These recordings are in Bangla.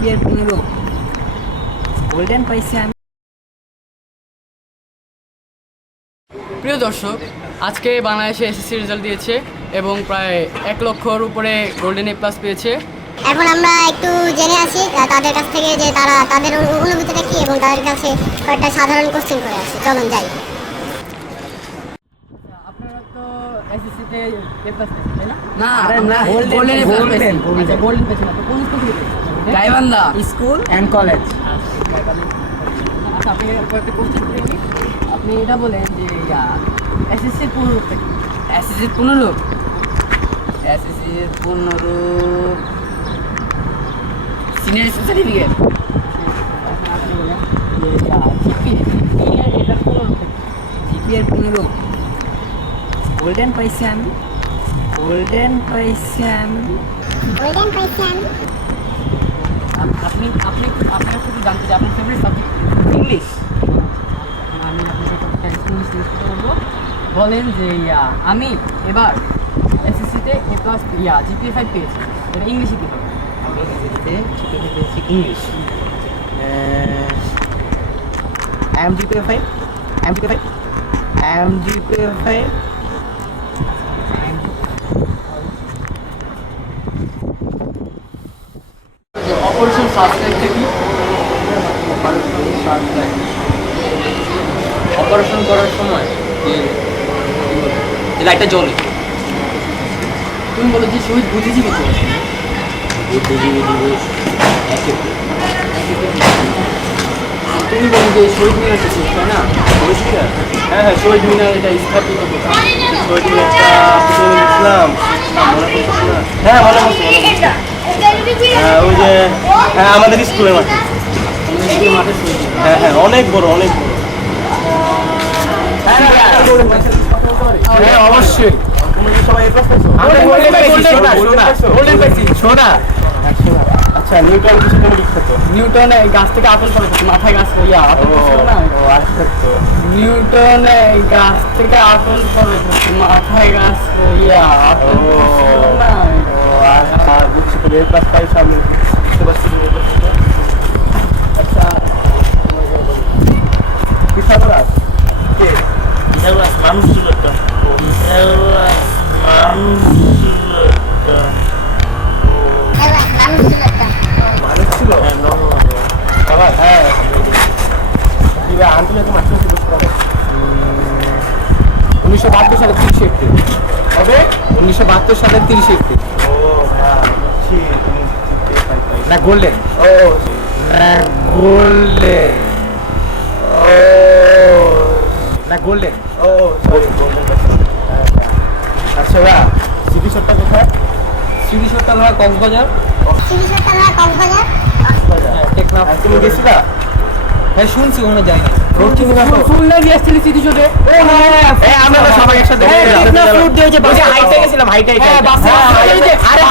জিপিএর 15 গোল্ডেন পাইছি আমি। প্রিয় দর্শক, আজকে বাংলাদেশে এসএসসি রেজাল্ট দিয়েছে এবং প্রায় 1 লক্ষর উপরে গোল্ডেন এ প্লাস পেয়েছে। এখন আমরা একটু জেনে আসি তাদের কাছ থেকে যে তারা তাদের অনুভূতিটা কি এবং তাদের কাছে কয়েকটা সাধারণ কোশ্চেন করে আসি। চলুন যাই। আপনারা তো এসএসসিতে এ প্লাস পেয়েছেন, তাই না? না আমরা গোল্ডেন আচ্ছা, গোল্ডেন পেয়েছেন। আপনি কোন স্কুল থেকে পেয়েছেন? Gaibandha school and college. আচ্ছা, আপনি কয়েকটা কোশ্চেন করে নিন। আপনি এটা বলেন যে এসএসসির পূর্ণরূপটা কি? এসএসসির 15 এসএসসির 15 সিনিয়র সার্টিফিকেট। আপনি বলেন যে জিপি এটার পূর্ণরূপটা কি? জিপিএর 15 গোল্ডেন পাইছি আমি। গোল্ডেন পাইছি আমি। আপনি আপনি আপনার কাছে কি জানতে চাই আপনার ফেভারিট সাবজেক্ট ইংলিশ। আমি আপনাকে ইংলিশ জিজ্ঞেস করবো। বলেন যে আমি এবার এসএসসিতে এ প্লাস জিপিএ 5 পেয়েছি, এটা ইংলিশে কী হবে? আমি এসএসসিতে জিপিএ পেয়েছি English. M GPA 5 M GPA 5 M GPA 5 operation সাবজেক্টটা কি? অপারেশন করার সময় যে লাইটটা জ্বলে, তুমি বলো যে শহীদ বুদ্ধিজীবী দিবস। বুদ্ধিজীবী দিবস 1 এপ্রিল। তুমি বলো যে শহীদ মিনারটা শেষ, তাই না? শহীদ মিনার? হ্যাঁ হ্যাঁ, শহীদ মিনার এটা স্থাপিত কোথায়? শহীদ মিনারটা ইসলাম মনে করতেছি না। হ্যাঁ মনে করছি। ওই যে আমাদের স্কুলের মাঠে। মাঠে শহীদ মিনার। হ্যাঁ হ্যাঁ, অনেক বড় অনেক বড়। হ্যাঁ অবশ্যই। তোমরা কি সবাই এ প্লাস পাইছো? গোল্ডেন পাইছি। সোনা। আচ্ছা, নিউটন কিছু জন্য বিখ্যাত। নিউটন এই গাছ থেকে আপেল পড়ে মাথায় গাছ আপেল পড়ছিল না? আচ্ছা তো নিউটন এই গাছ থেকে আপেল পড়ে মাথায় গাছ আপেল পড়ছিল না? আচ্ছা, বুঝছি তো এ প্লাস পাইছো, আমি বুঝতে পারছি যে A+। আচ্ছা, পিথাগোরাস কে? পিথাগোরাস মানুষ ছিল একটা। পিথাগোরাস মানুষ ছিল একটা। মানুষ ছিল? আবার হ্যাঁ, কি ভাই আন্তর্জাতিক মাতৃভাষা দিবস কবে? 1972 সালে 30 এপ্রিল। কবে? 1972 সালের 30 এপ্রিল। ও ভাই, বুঝছি, তুমি জিতে পাই। না গোল্ডেন। ও গোল্ডেন। ও না গোল্ডেন। ও সরি, গোল্ডেন পাইছো। আচ্ছা ভাই, স্মৃতিসত্তা কোথায়? স্মৃতিসত্তা হলো কক্সবাজার। টেকনাফ। আর তুমি গেছিলা? হ্যাঁ শুনছি, ওখানে যাই না। ফুল না দিয়ে আসছিলি স্মৃতিসৌধে। আমরা তো সবাই একসাথে হালকা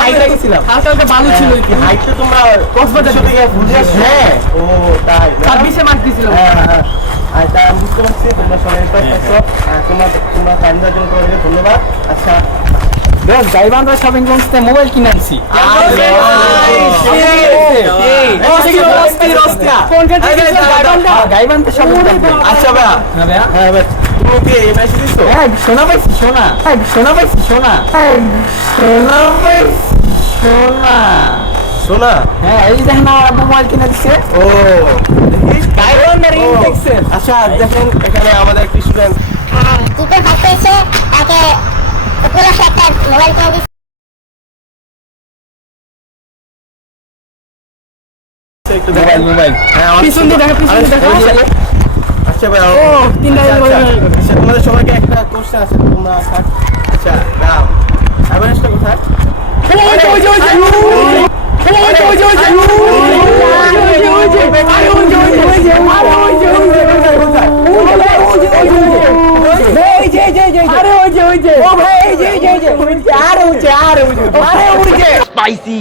হালকা বালু ছিল। হাইটটা তোমরা কক্সবাজার থেকে ফুল দিয়ে আসছো? হ্যাঁ। ও তাই না? 26 মার্ক দিয়েছিলাম। হ্যাঁ হ্যাঁ, আর তা আমি বুঝতে পারছি তোমরা সবাই পাইছো। তোমরা টাইম দেওয়ার জন্য তোমাদেরকে ধন্যবাদ। আচ্ছা, গাইবান্ধা শপিং কমপ্লেক্স থেকে মোবাইল কিনে আনছি। Gaibandha shopping complex. আচ্ছা ভাই, হ্যাঁ ভাই, তুমি কি এই পাইছি দিছো? হ্যাঁ শোনা পাইছি, শোনা শোনা পাইছি, শোনা শোনা পাইছি, শোনা। শোনা? হ্যাঁ এই যে দেখেন আমার আব্বু মোবাইল কিনে দিচ্ছে। ও দেখি গাইবান্ধার ও, ইনটেক্সের। আচ্ছা দেখেন, এখানে আমাদের একটি স্টুডেন্ট একটু দেখেন। মোবাইল হ্যাঁ, অনেক পিছন দিয়ে দেখো, পিছন দিয়ে দেখো। সুন্দর। আচ্ছা ভাই, ও, তিনটা আচ্ছা, মোবাইল। আচ্ছা, তোমাদের সবাইকে একটা কোশ্চেন আছে, তোমরা আচ্ছা রাম এভারেস্টটা কোথায়? স্পাইসি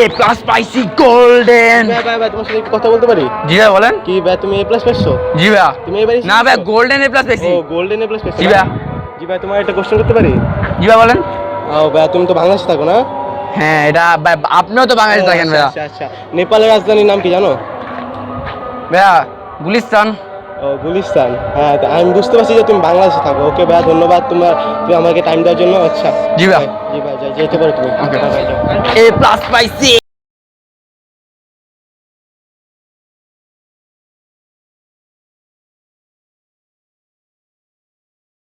এ প্লাস স্পাইসি গোল্ডেন। ভাই ভাই, তোমার সাথে একটু কথা বলতে পারি? জি ভাই বলেন। কি ভাই, তুমি এ প্লাস পাইছো? জি ভাই। তুমি এবারে না ভাই, গোল্ডেন এ প্লাস পেয়েছি। ও গোল্ডেন এ প্লাস পাইছো? জি ভাই। জি ভাই, তোমার একটা কোশ্চেন করতে পারি? জি ভাই বলেন। ও ভাই, তুমি তো বাংলাদেশে থাকো না? হ্যাঁ এটা আপনিও তো বাংলাদেশ থাকেন ভাইয়া। আচ্ছা আচ্ছা, নেপালের রাজধানীর নাম কি জানো? ভাইয়া গুলিস্তান। ও গুলিস্তান, হ্যাঁ তো আমি বুঝতে পারছি যে তুমি বাংলাদেশে থাকো। ওকে ভাইয়া, ধন্যবাদ তুমি আমাকে টাইম দেওয়ার জন্য। আচ্ছা জি ভাইয়া। জি ভাই, যেতে পারো তুমি। এ প্লাস পাইছি।